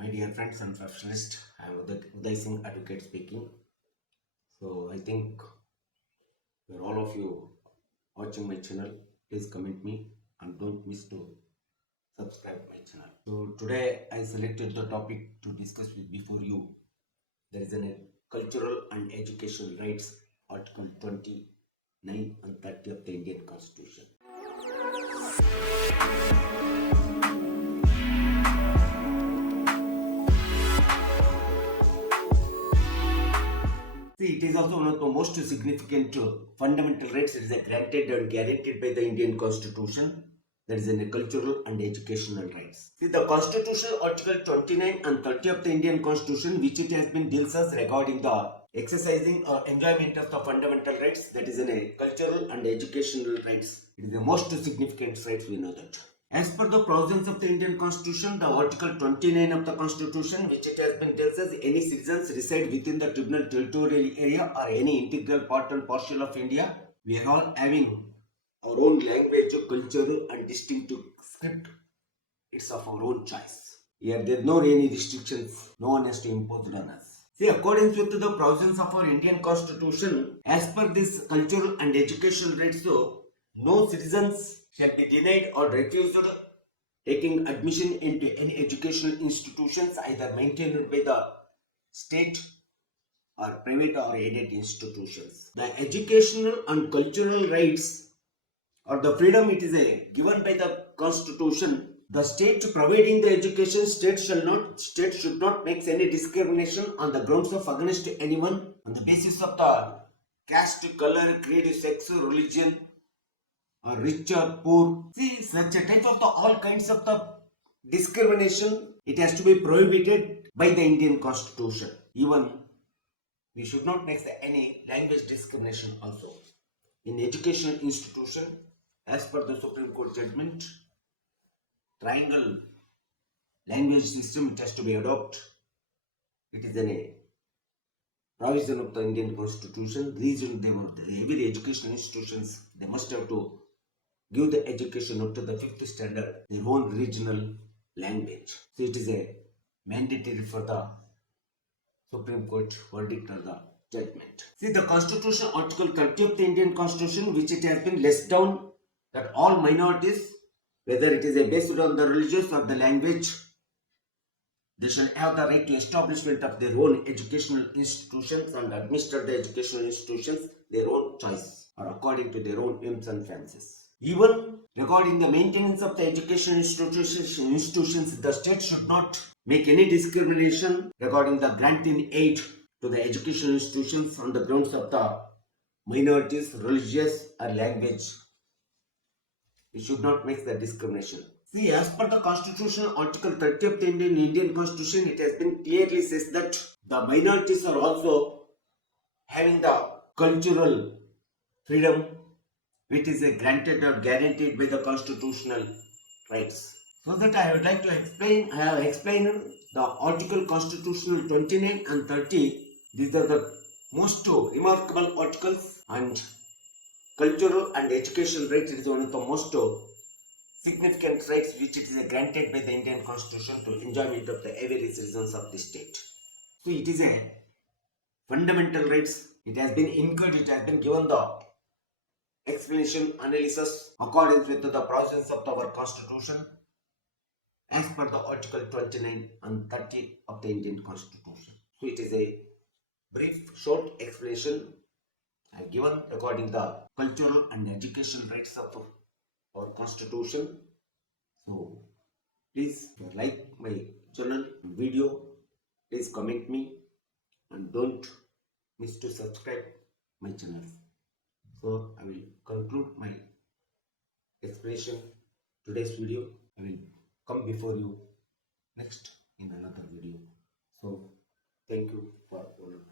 My dear friends and professionals, I am Uday Singh, advocate speaking. So I think all of you watching my channel, please comment me and don't miss to subscribe my channel. So today I selected the topic to discuss with before you. There is a cultural and educational rights, Article 29 and 30 of the Indian Constitution. See, it is also one of the most significant fundamental rights. It is granted and guaranteed by the Indian Constitution. That is in cultural and educational rights. See, the Constitution, Article 29 and 30 of the Indian Constitution, which it has been deals us regarding the exercising or enjoyment of the fundamental rights, that is in a cultural and educational rights. It is the most significant rights, we know that. As per the provisions of the Indian Constitution, the Article 29 of the Constitution, which it has been tells us any citizens reside within the tribunal territorial area or any integral part and partial of India, we are all having our own language, culture and distinctive script. It's of our own choice. Here there are no any restrictions, no one has to impose it on us. See, according to the provisions of our Indian Constitution, as per this cultural and educational rights, no citizens shall be denied or refused taking admission into any educational institutions either maintained by the state or private or aided institutions. The educational and cultural rights or the freedom it is given by the Constitution. The state providing the education, state should not make any discrimination on the grounds of against anyone on the basis of the caste, color, creed, sex, religion, or rich or poor. See, such a type of the all kinds of the discrimination, it has to be prohibited by the Indian Constitution. Even we should not make any language discrimination also. In educational institution, as per the Supreme Court judgment, triangle language system it has to be adopted. It is a provision of the Indian Constitution. Reason every educational institutions they must have to give the education up to the 5th standard, their own regional language. So it is a mandatory for the Supreme Court verdict or the judgment. See, the Constitution, Article 30 of the Indian Constitution, which it has been laid down that all minorities, whether it is based on the religious or the language, they shall have the right to establishment of their own educational institutions and administer the educational institutions their own choice or according to their own whims and fancies. Even regarding the maintenance of the educational institutions, the state should not make any discrimination regarding the granting aid to the educational institutions on the grounds of the minorities, religious or language. It should not make the discrimination. See, as per the Constitution, Article 30 of the Indian Constitution, it has been clearly says that the minorities are also having the cultural freedom which is granted or guaranteed by the constitutional rights. So that I would like to explain, I have explained the Article Constitutional 29 and 30. These are the most remarkable articles, and cultural and educational rights is one of the most significant rights which it is granted by the Indian Constitution to enjoyment of the every citizens of the state. So it is a fundamental rights. It has been incurred, it has been given the explanation analysis according with the provisions of our Constitution as per the Article 29 and 30 of the Indian Constitution. So it is a brief short explanation I have given regarding the cultural and educational rights of our Constitution. So please like my channel video, please comment me and don't miss to subscribe my channel. So I will conclude my explanation today's video. I will come before you next in another video. So thank you for all.